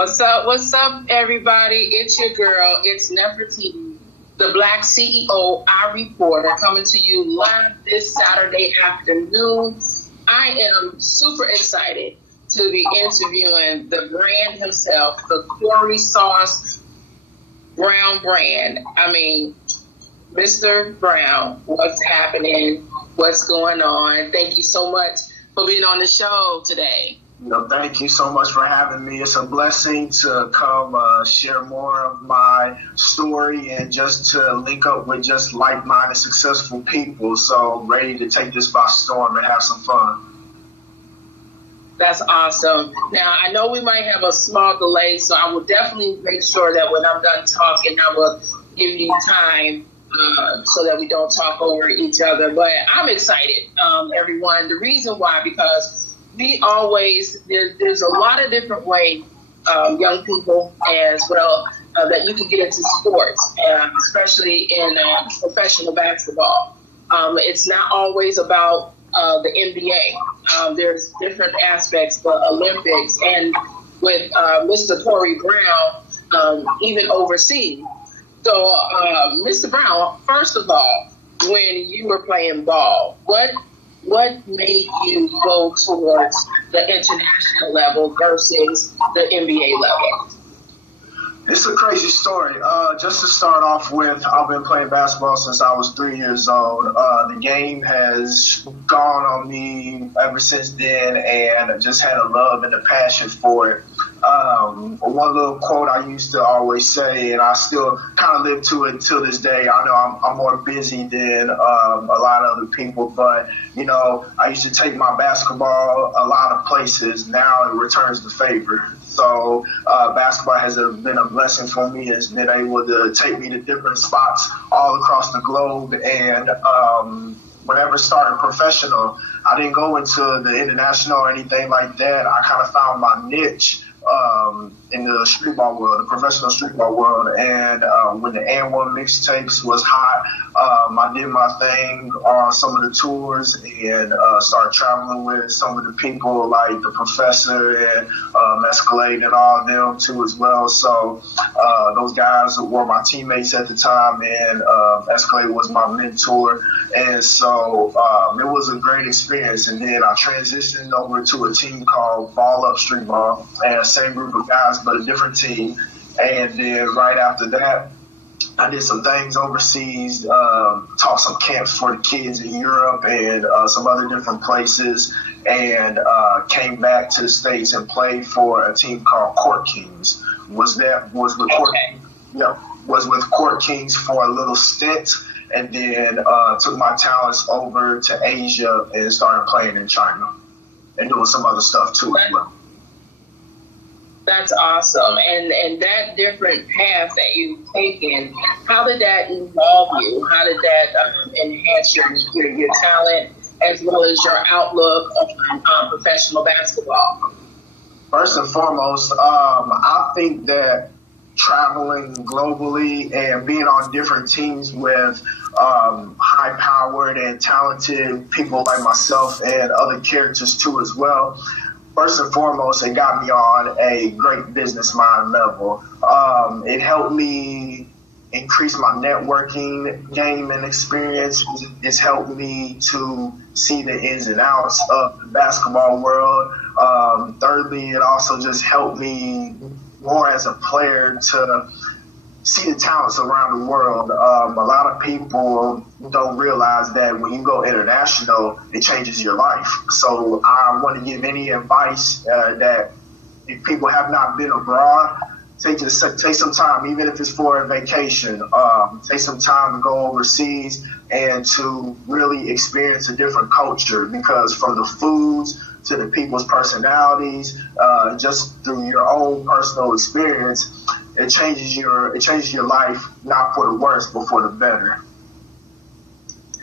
What's up? What's up, everybody? It's your girl. It's Nefertiti, the Black CEO, our reporter, coming to you live this Saturday afternoon. I am super excited to be interviewing the brand himself, the Cory Sauce Brown brand. I mean, Mr. Brown, what's happening? What's going on? Thank you so much for being on the show today. Thank you so much for having me. It's a blessing to come share more of my story and just to link up with just like-minded, successful people. So ready to take this by storm and have some fun. That's awesome. Now, I know we might have a small delay, so I will definitely make sure that when I'm done talking, I will give you time so that we don't talk over each other. But I'm excited, everyone. The reason why, because there's a lot of different ways, young people as well, that you can get into sports, especially in professional basketball. It's not always about the NBA. There's different aspects, the Olympics, and with Mr. Cory Brown, even overseas. So, Mr. Brown, first of all, when you were playing ball, what made you go towards the international level versus the NBA level? It's a crazy story. Just to start off with, I've been playing basketball since I was 3 years old. The game has gone on me ever since then, and I just had a love and a passion for it. One little quote I used to always say, and I still kind of live to it till this day. I know I'm more busy than a lot of other people, but, I used to take my basketball a lot of places. Now it returns the favor. So basketball has been a blessing for me. It's been able to take me to different spots all across the globe. And whenever I started professional, I didn't go into the international or anything like that. I kind of found my niche in the streetball world, the professional streetball world. And when the And1 mixtapes was hot, I did my thing on some of the tours and started traveling with some of the people like the Professor and Escalade and all of them too as well. So those guys were my teammates at the time, and Escalade was my mentor. And so it was a great experience. And then I transitioned over to a team called Ball Up Streetball, and same group of guys, but a different team. And then right after that, I did some things overseas, taught some camps for the kids in Europe and some other different places, and came back to the States and played for a team called Court Kings. Was with Court Kings for a little stint, and then took my talents over to Asia and started playing in China and doing some other stuff too as well. That's awesome. And that different path that you've taken, how did that involve you? How did that enhance your talent as well as your outlook on professional basketball? First and foremost, I think that traveling globally and being on different teams with high-powered and talented people like myself and other characters too as well, first and foremost, it got me on a great business mind level. It helped me increase my networking game and experience. It's helped me to see the ins and outs of the basketball world. Thirdly, it also just helped me more as a player to see the talents around the world. A lot of people don't realize that when you go international, it changes your life. So I want to give any advice that if people have not been abroad, take some time, even if it's for a vacation, take some time to go overseas and to really experience a different culture, because from the foods to the people's personalities, just through your own personal experience, it changes your life, not for the worse, but for the better.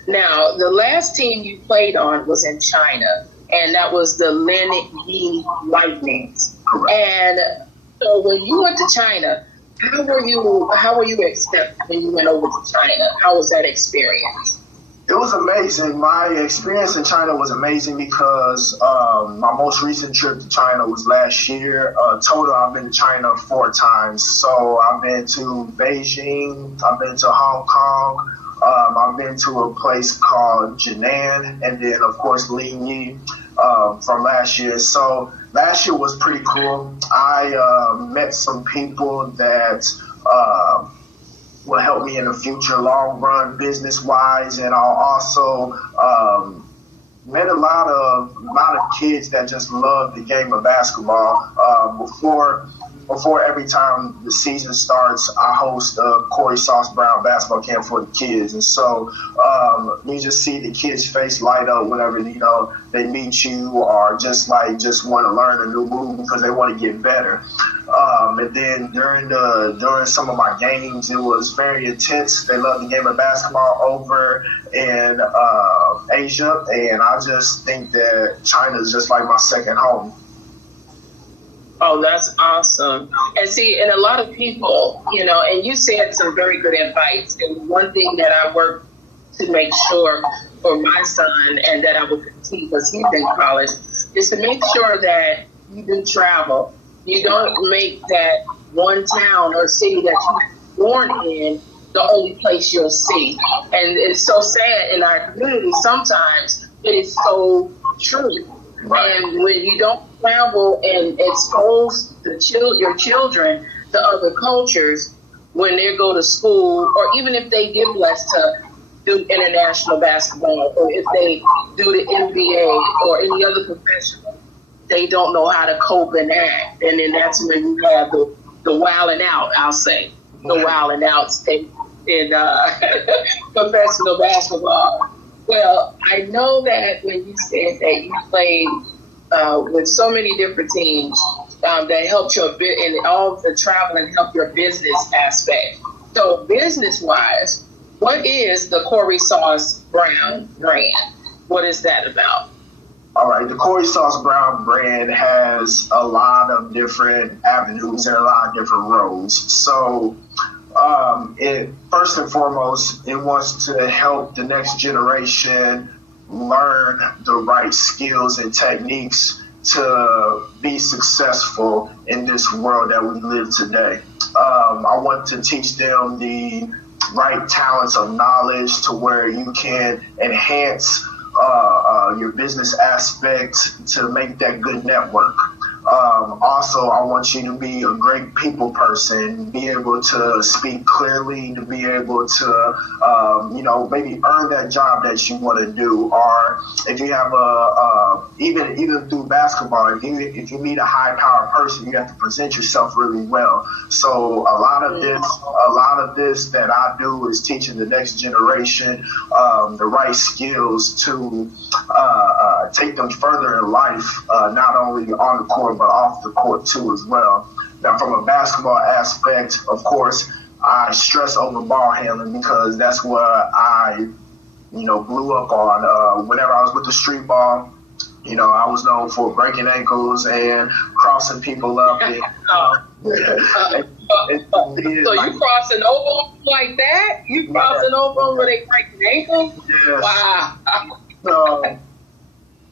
Now, the last team you played on was in China, and that was the Lin Yi Lightnings. Correct. And so when you went to China, how were you accepted when you went over to China? How was that experience? It was amazing. My experience in China was amazing because my most recent trip to China was last year. Total, I've been to China 4 times. So I've been to Beijing, I've been to Hong Kong, I've been to a place called Jinan, and then, of course, Linyi from last year. So last year was pretty cool. I met some people that will help me in the future, long run, business wise, and I'll also met a lot of kids that just love the game of basketball. Before every time the season starts, I host a Cory Sauce Brown basketball camp for the kids, and so you just see the kids' face light up whenever they meet you, or just want to learn a new move because they want to get better. And then during some of my games, it was very intense. They love the game of basketball over in Asia, and I just think that China is just like my second home. Oh, that's awesome. And see, and a lot of people, and you said some very good advice. And one thing that I work to make sure for my son, and that I will continue because he's in college, is to make sure that you do travel. You don't make that one town or city that you're born in the only place you'll see. And it's so sad in our community, sometimes it is so true. Right. And when you don't travel and expose your children to other cultures when they go to school, or even if they get blessed to do international basketball, or if they do the NBA or any other professional, they don't know how to cope and act. And then that's when you have the wilding out, I'll say, the wilding out state in professional basketball. Well, I know that when you said that you played with so many different teams that helped your and all of the travel and help your business aspect. So business-wise, what is the Cory Sauce Brown brand? What is that about? All right, the Cory Sauce Brown brand has a lot of different avenues and a lot of different roles. So it first and foremost, it wants to help the next generation learn the right skills and techniques to be successful in this world that we live today. I want to teach them the right talents of knowledge to where you can enhance your business aspect to make that good network. Also, I want you to be a great people person, be able to speak clearly, to be able to, maybe earn that job that you want to do. Or if you have even through basketball, if you meet a high-powered person, you have to present yourself really well. So a lot of this that I do is teaching the next generation the right skills to take them further in life, not only on the court, but off the court too as well. Now, from a basketball aspect, of course, I stress over ball handling because that's what I, blew up on. Whenever I was with the Streetball, I was known for breaking ankles and crossing people up. And, so you crossing over like that? You crossing over where they breaking ankles? Yes. Wow.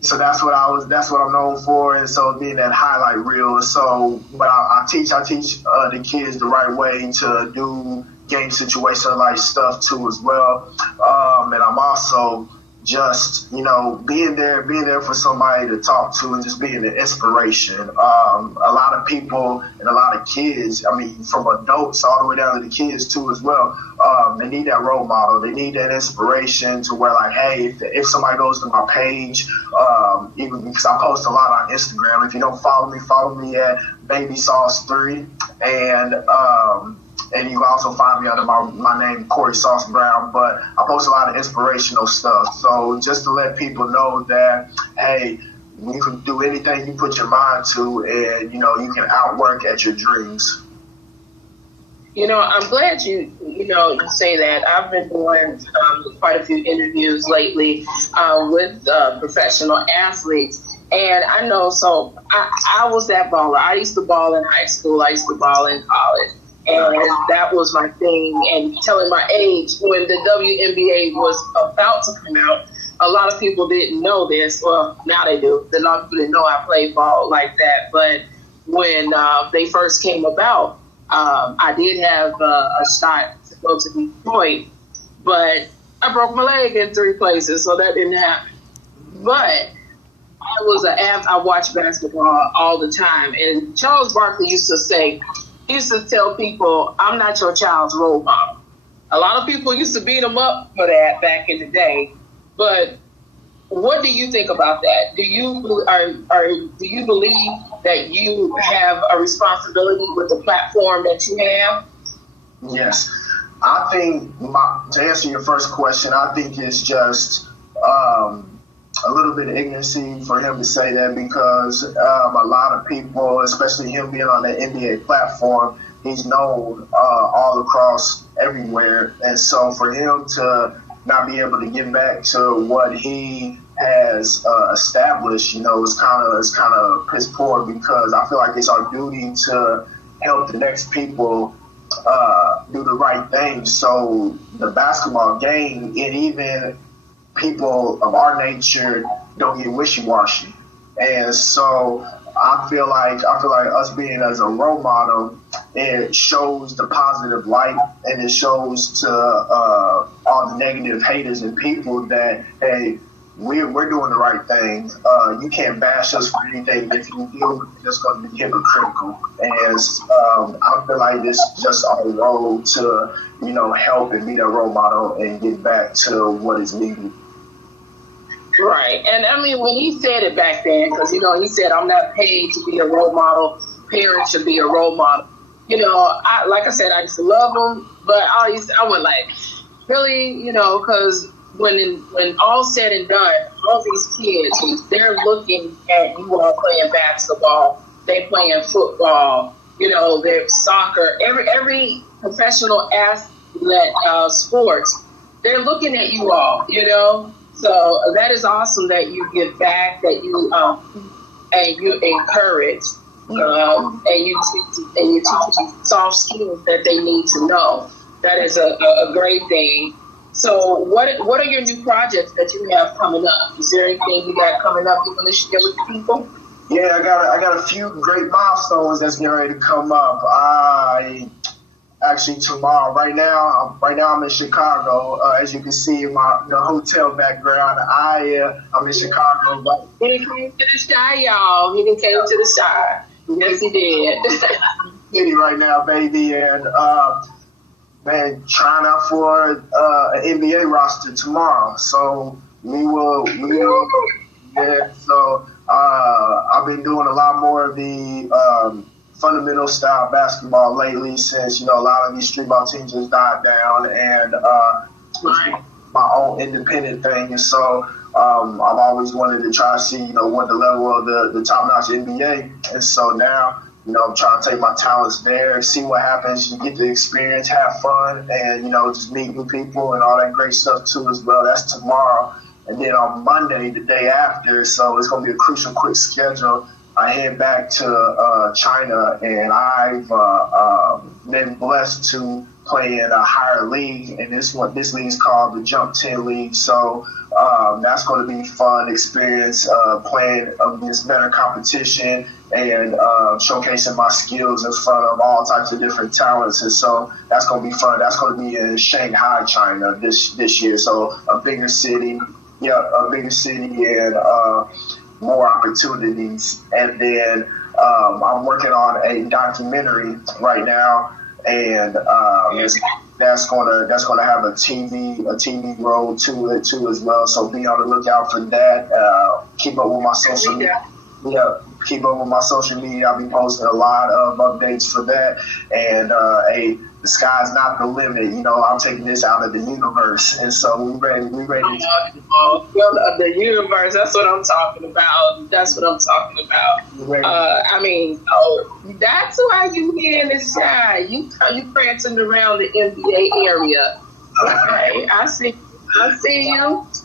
So that's what I'm known for, and so being that highlight reel. So, but I teach the kids the right way to do game situation like stuff too as well. And I'm also just being there for somebody to talk to and just being an inspiration. A lot of people and a lot of kids, from adults all the way down to the kids too as well, they need that role model. They need that inspiration to where, like, hey, if somebody goes to my page, even because I post a lot on Instagram, if you don't follow me at BabySauce3, and you can also find me under my name, Cory Sauce Brown, but I post a lot of inspirational stuff. So just to let people know that, hey, you can do anything you put your mind to, and, you can outwork at your dreams. I'm glad you say that. I've been doing quite a few interviews lately with professional athletes. And I know, so I was that baller. I used to ball in high school. I used to ball in college. And that was my thing. And telling my age, when the WNBA was about to come out, a lot of people didn't know this. Well, now they do. A lot of people didn't know I played ball like that. But when they first came about, I did have a shot to go to Detroit, but I broke my leg in 3 places, so that didn't happen. But I watched basketball all the time, and Charles Barkley used to tell people, "I'm not your child's role model." A lot of people used to beat him up for that back in the day, but what do you think about that? Do you believe that you have a responsibility with the platform that you have? Yes. I think, to answer your first question, I think it's just a little bit of ignorancy for him to say that, because a lot of people, especially him being on the NBA platform, he's known all across everywhere. And so for him to not be able to get back to what he has established, is kind of piss poor, because I feel like it's our duty to help the next people do the right thing. So the basketball game, and even people of our nature, don't get wishy-washy. And so I feel like us being as a role model, it shows the positive light, and it shows to all the negative haters and people that, hey, we're doing the right thing. You can't bash us for anything. If you do, it's going to be hypocritical. And I feel like this is just our role to, help and be that role model and get back to what is needed. Right. And I mean, when he said it back then, because, he said, "I'm not paid to be a role model. Parents should be a role model." Like I said, I used to love him, but I was like, really, because when all said and done, all these kids, they're looking at you all playing basketball, they playing football, they're soccer, every professional athlete sports, they're looking at you all, So that is awesome that you give back, that you and you encourage, and you teach soft skills that they need to know. That is a great thing. So what are your new projects that you have coming up? Is there anything you got coming up you want to share with people? Yeah, I got a few great milestones that's getting ready to come up. Actually, tomorrow. Right now I'm in Chicago. As you can see in the hotel background, I'm in Chicago. But he came to the Shy, y'all. He came to the Shy. Yes, he did. City right now, baby, and trying out for an NBA roster tomorrow. So we will. Yeah. So I've been doing a lot more of the fundamental style basketball lately, since a lot of these streetball teams just died down, and my own independent thing. And so I've always wanted to try to see what the level of the top-notch NBA. And so now I'm trying to take my talents there, see what happens. You get the experience, have fun, and just meet new people and all that great stuff too as well. That's tomorrow. And then on Monday, the day after, so it's going to be a crucial quick schedule, I head back to China, and I've been blessed to play in a higher league, and this league is called the Jump 10 League. So that's going to be a fun experience, playing against better competition and showcasing my skills in front of all types of different talents. And so that's going to be fun. That's going to be in Shanghai, China this year. So a bigger city, and more opportunities. And then I'm working on a documentary right now, and that's gonna have a TV role to it too as well. So be on the lookout for that. Keep up with my social media. Yeah, keep up with my social media. I'll be posting a lot of updates for that. And the sky's not the limit. I'm taking this out of the universe, and so we ready. The universe. That's what I'm talking about. That's why you here in the sky. You prancing around the NBA area. Okay, I see you.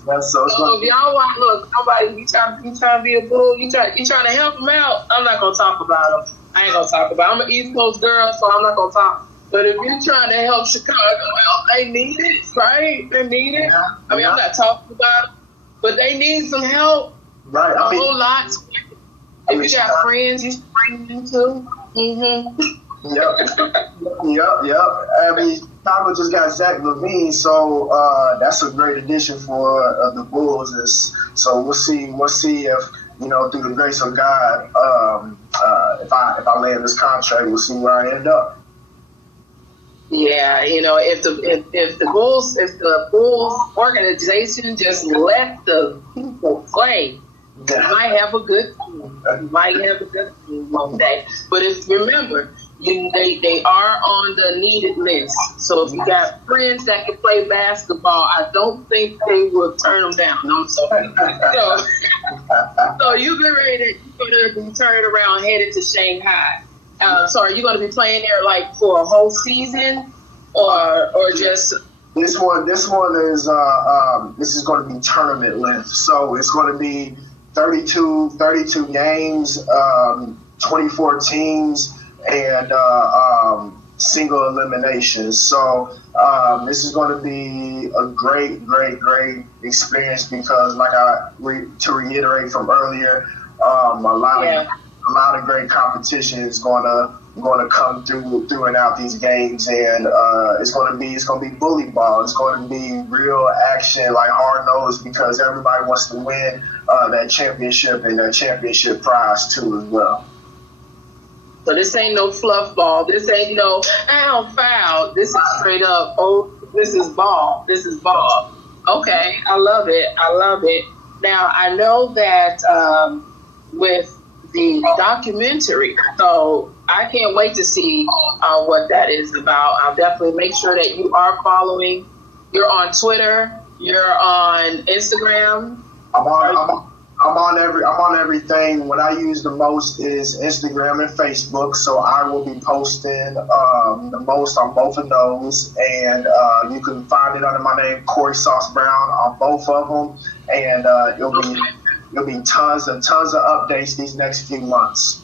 That's so. So if y'all want, nobody. You trying to be a bull? You trying to help him out? I'm not gonna talk about him. I ain't gonna talk about him. I'm an East Coast girl, so I'm not gonna talk But if you're trying to help Chicago out, they need it, right? They need it. Yeah. I mean, I'm not talking about it, but they need some help. Right. A whole lot. If you got friends, you should bring them too. Mm-hmm. Yep. I mean, Chicago just got Zach LaVine, so that's a great addition for the Bulls. So we'll see if, you know, through the grace of God, if I land this contract, we'll see where I end up. Yeah, you know, if the Bulls organization just let the people play, you might have a good team. You might have a good team one day. But if remember, they are on the needed list. So if you got friends that can play basketball, I don't think they will turn them down. No, I'm sorry. So you've been ready to be turned around, headed to Shanghai. So are you going to be playing there like for a whole season, or just? This one is this is going to be tournament length. So it's going to be 32 games, 24 teams, and single eliminations. So this is going to be a great experience because, like to reiterate from earlier, a lot of great competition is going to come through and out these games, and it's going to be bully ball. It's going to be real action, like hard nosed, because everybody wants to win that championship and that championship prize too as well. So this ain't no fluff ball. This ain't no foul. This is straight up. Oh, this is ball. This is ball. Okay, I love it. Now I know that with the documentary, so I can't wait to see what that is about. I'll definitely make sure that you are following. You're on Twitter. You're on Instagram. I'm on everything. What I use the most is Instagram and Facebook. So I will be posting the most on both of those, and you can find it under my name, Cory Sauce Brown, on both of them, and it'll be tons of updates these next few months.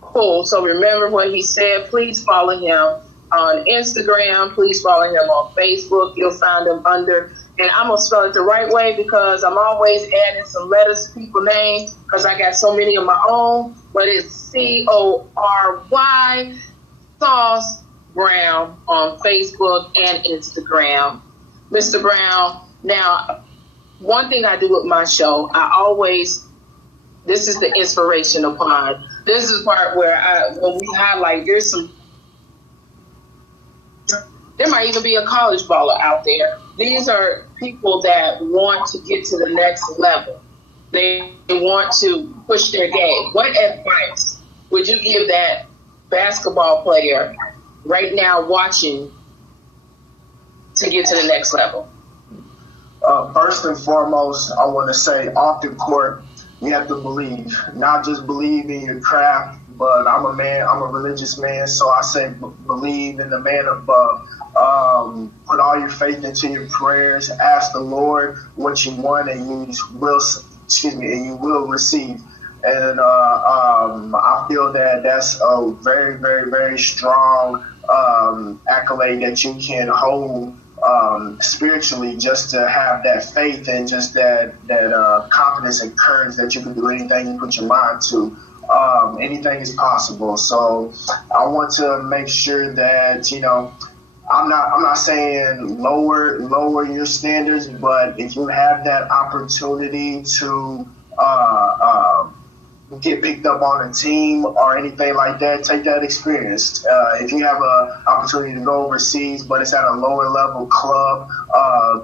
Cool. So remember what he said. Please follow him on Instagram. Please follow him on Facebook. You'll find him under, and I'm going to spell it the right way because I'm always adding some letters to people's names because I got so many of my own, but it's Cory Sauce Brown on Facebook and Instagram. Mr. Brown, now, one thing I do with my show, this is the inspirational part. This is the part where when we highlight, there might even be a college baller out there. These are people that want to get to the next level. They want to push their game. What advice would you give that basketball player right now watching to get to the next level? First and foremost, I want to say off the court, you have to believe. Not just believe in your craft, but I'm a religious man, so I say believe in the man above. Put all your faith into your prayers. Ask the Lord what you want, and you will receive. And I feel that that's a very, very, very strong accolade that you can hold spiritually, just to have that faith and just that confidence and courage that you can do anything you put your mind to. Anything is possible. So I want to make sure that, I'm not saying lower your standards, but if you have that opportunity to get picked up on a team or anything like that, take that experience. If you have an opportunity to go overseas, but it's at a lower level club,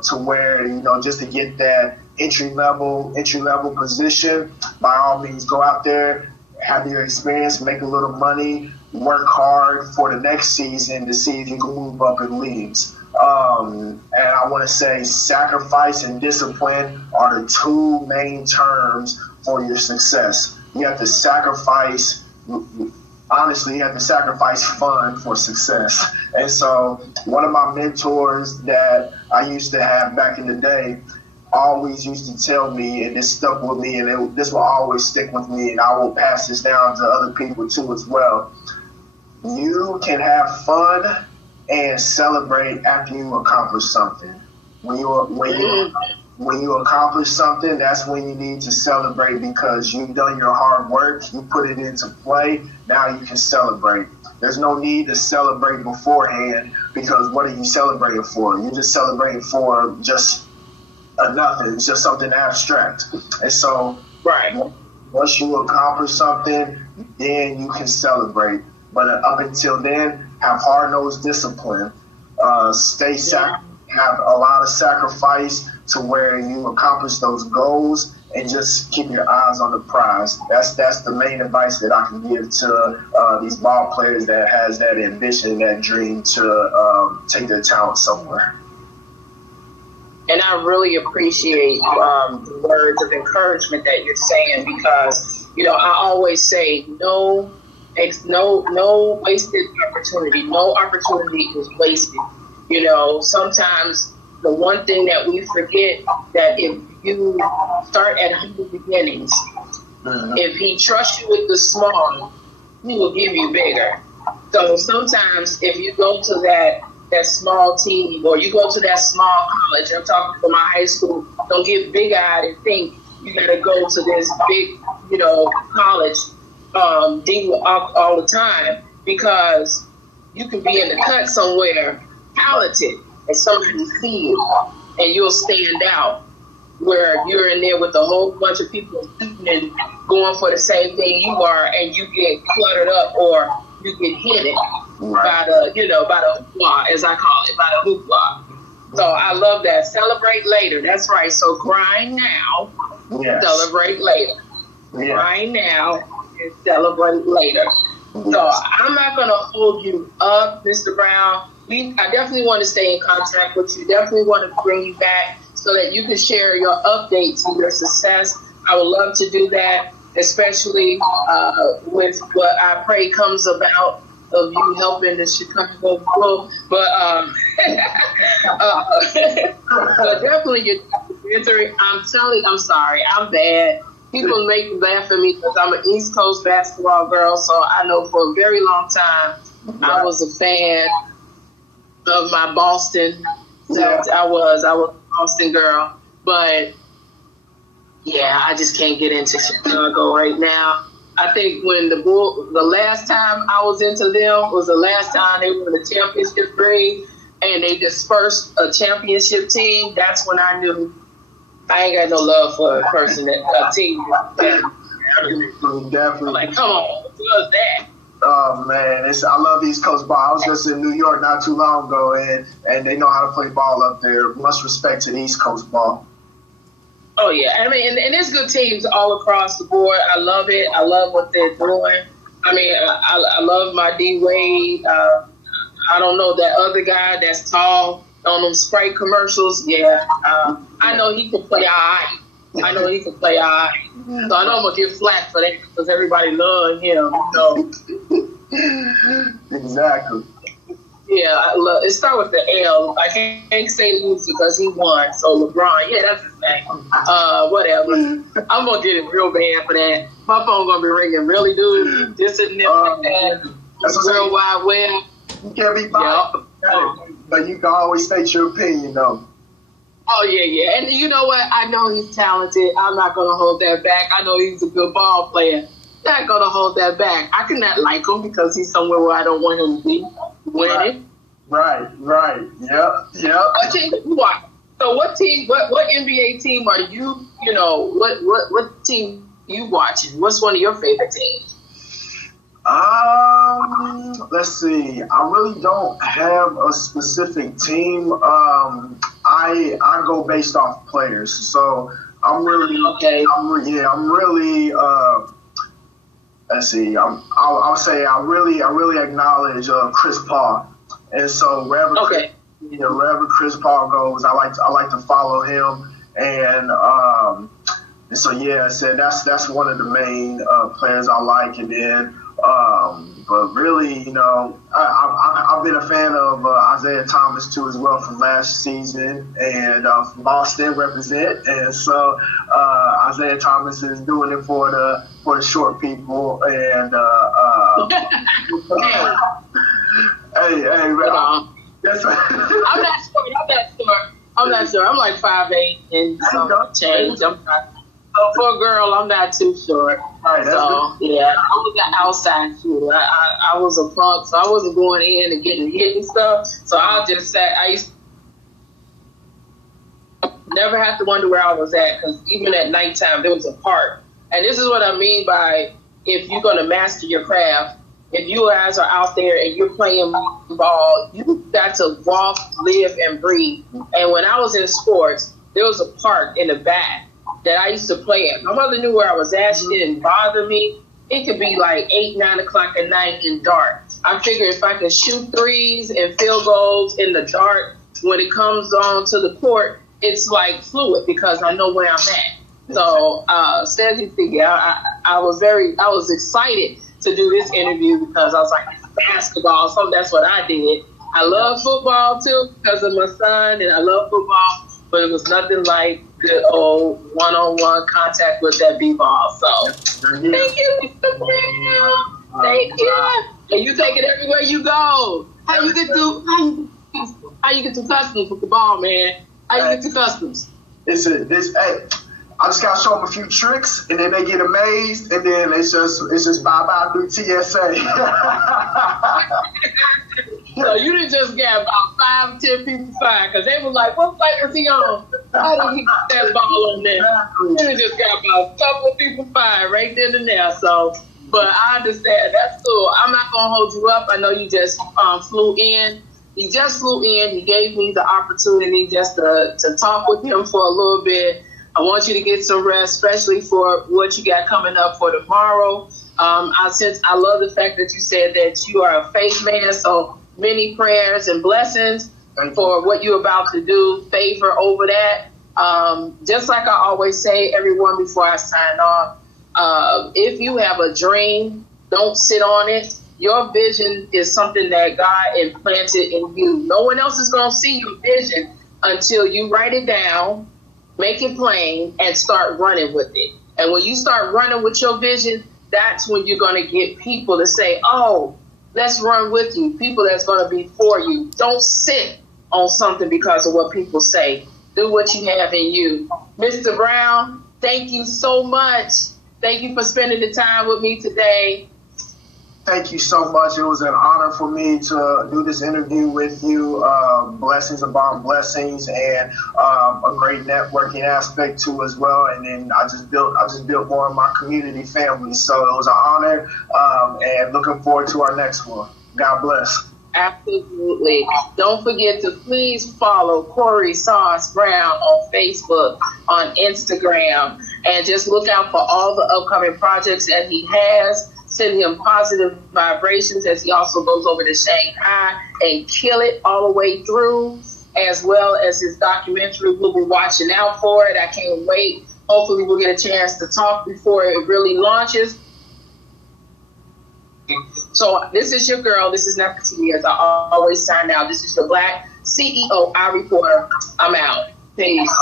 to where, just to get that entry level position, by all means, go out there, have your experience, make a little money, work hard for the next season to see if you can move up in leagues. And I want to say sacrifice and discipline are the two main terms for your success. You have to sacrifice, honestly, you have to sacrifice fun for success. And so one of my mentors that I used to have back in the day always used to tell me, and this stuck with me, and this will always stick with me, and I will pass this down to other people too as well. you can have fun and celebrate after you accomplish something. When you accomplish something, that's when you need to celebrate because you've done your hard work, you put it into play, now you can celebrate. There's no need to celebrate beforehand because what are you celebrating for? You're just celebrating for just nothing. It's just something abstract. And so once you accomplish something, then you can celebrate. But up until then, have hard-nosed discipline. Have a lot of sacrifice to where you accomplish those goals and just keep your eyes on the prize. That's the main advice that I can give to these ball players that has that ambition, that dream to take their talent somewhere. And I really appreciate the words of encouragement that you're saying because, I always say no wasted opportunity. No opportunity is wasted. Sometimes the one thing that we forget that if you start at humble beginnings, if he trusts you with the small, he will give you bigger. So sometimes if you go to that small team or you go to that small college, I'm talking to my high school, don't get big-eyed and think you got to go to this big, college all the time because you can be in the cut somewhere talented and somebody see you and you'll stand out where you're in there with a whole bunch of people and going for the same thing you are and you get cluttered up or you get hit by the hoopla, as I call it, by the hoopla. So I love that. Celebrate later. That's right. So grind now, celebrate later. Yeah. Grind now and celebrate later. Yes. So I'm not going to hold you up, Mr. Brown. I definitely want to stay in contact with you. Definitely want to bring you back so that you can share your updates and your success. I would love to do that, especially with what I pray comes about of you helping the Chicago Bulls. But definitely you're entering. I'm sorry. I'm bad. People make me laugh at me because I'm an East Coast basketball girl, so I know for a very long time I was a fan of my Boston. I was a Boston girl, but I just can't get into Chicago right now. I think when the last time I was into them was the last time they were in the championship ring and they dispersed a championship team. That's when I knew I ain't got no love for a person a team. Definitely. Like, come on, what was that? Oh man, I love East Coast ball. I was just in New York not too long ago, and they know how to play ball up there. Much respect to the East Coast ball. Oh yeah, I mean, and there's good teams all across the board. I love it. I love what they're doing. I mean, I love my D Wade. I don't know that other guy that's tall on them Sprite commercials. Yeah, I know he can play all right. So I know I'm gonna get flack for that because everybody loves him. So. Exactly. Yeah, it start with the L. I can't say lose because he won. So LeBron, that's his name. Whatever. I'm gonna get it real bad for that. My phone gonna be ringing. Really, dude? This and that like that. That's World Wide Web. You can't be biased, but you can always state your opinion, though. Oh, yeah. And you know what? I know he's talented. I'm not going to hold that back. I know he's a good ball player. Not going to hold that back. I cannot like him because he's somewhere where I don't want him to be winning. Right. Yep. What team you watch? So what NBA team are you, what team you watching? What's one of your favorite teams? Let's see. I really don't have a specific team. I go based off players. So I'm really okay. Let's see. I'll say I really acknowledge Chris Paul, and so wherever Chris Paul goes, I like to follow him, and so that's one of the main players I like, and then But really, you know, I've been a fan of Isaiah Thomas too as well from last season, and from Boston represent. And so Isaiah Thomas is doing it for the short people. And hey, man, yes, I'm not sure. I'm like 5'8" and some change. So for a girl, I'm not too short. Right, so yeah, I was an outside shooter. I was a punk, so I wasn't going in and getting hit and stuff. So I just sat. I used to never have to wonder where I was at, because even at nighttime there was a park. And this is what I mean by, if you're going to master your craft, if you guys are out there and you're playing ball, you got to walk, live, and breathe. And when I was in sports, there was a park in the back that I used to play at. My mother knew where I was at. She didn't bother me. It could be like 8, 9 o'clock at night and dark. I figure if I can shoot threes and field goals in the dark, when it comes on to the court, it's like fluid because I know where I'm at. So, as you figure, I was excited to do this interview because I was like, basketball, so that's what I did. I love football too because of my son, and I love football, but it was nothing like good old one-on-one contact with that b-ball. So thank you, Mr. Brown. Thank you. And you take it everywhere you go. How you get to customs with the ball, man? How you get to customs? Hey, I just gotta show them a few tricks, and then they get amazed, and then it's just bye through TSA. So you didn't just get about 5, 10 people fired, because they were like, "What flight was he on? How did he get that ball on there?" You didn't just got about a couple of people fired right then and there. So, but I understand. That's cool. I'm not gonna hold you up. I know you just flew in. He just flew in. He gave me the opportunity just to talk with him for a little bit. I want you to get some rest, especially for what you got coming up for tomorrow. I love the fact that you said that you are a faith man, so many prayers and blessings for what you're about to do. Favor over that. Just like I always say, everyone, before I sign off, if you have a dream, don't sit on it. Your vision is something that God implanted in you. No one else is going to see your vision until you write it down, make it plain, and start running with it. And when you start running with your vision, that's when you're going to get people to say, "Oh, let's run with you." People that's going to be for you. Don't sit on something because of what people say. Do what you have in you. Mr. Brown, thank you so much. Thank you for spending the time with me today. Thank you so much. It was an honor for me to do this interview with you. Blessings upon blessings, and a great networking aspect too as well. And then I just built more of my community family. So it was an honor, and looking forward to our next one. God bless. Absolutely. Don't forget to please follow Cory Sauce Brown on Facebook, on Instagram, and just look out for all the upcoming projects that he has. Send him positive vibrations as he also goes over to Shanghai and kill it all the way through, as well as his documentary. We'll be watching out for it. I can't wait. Hopefully we'll get a chance to talk before it really launches. So this is your girl. This is Nefertiti, as I always sign out. This is your Black CEO I reporter. I'm out. Peace.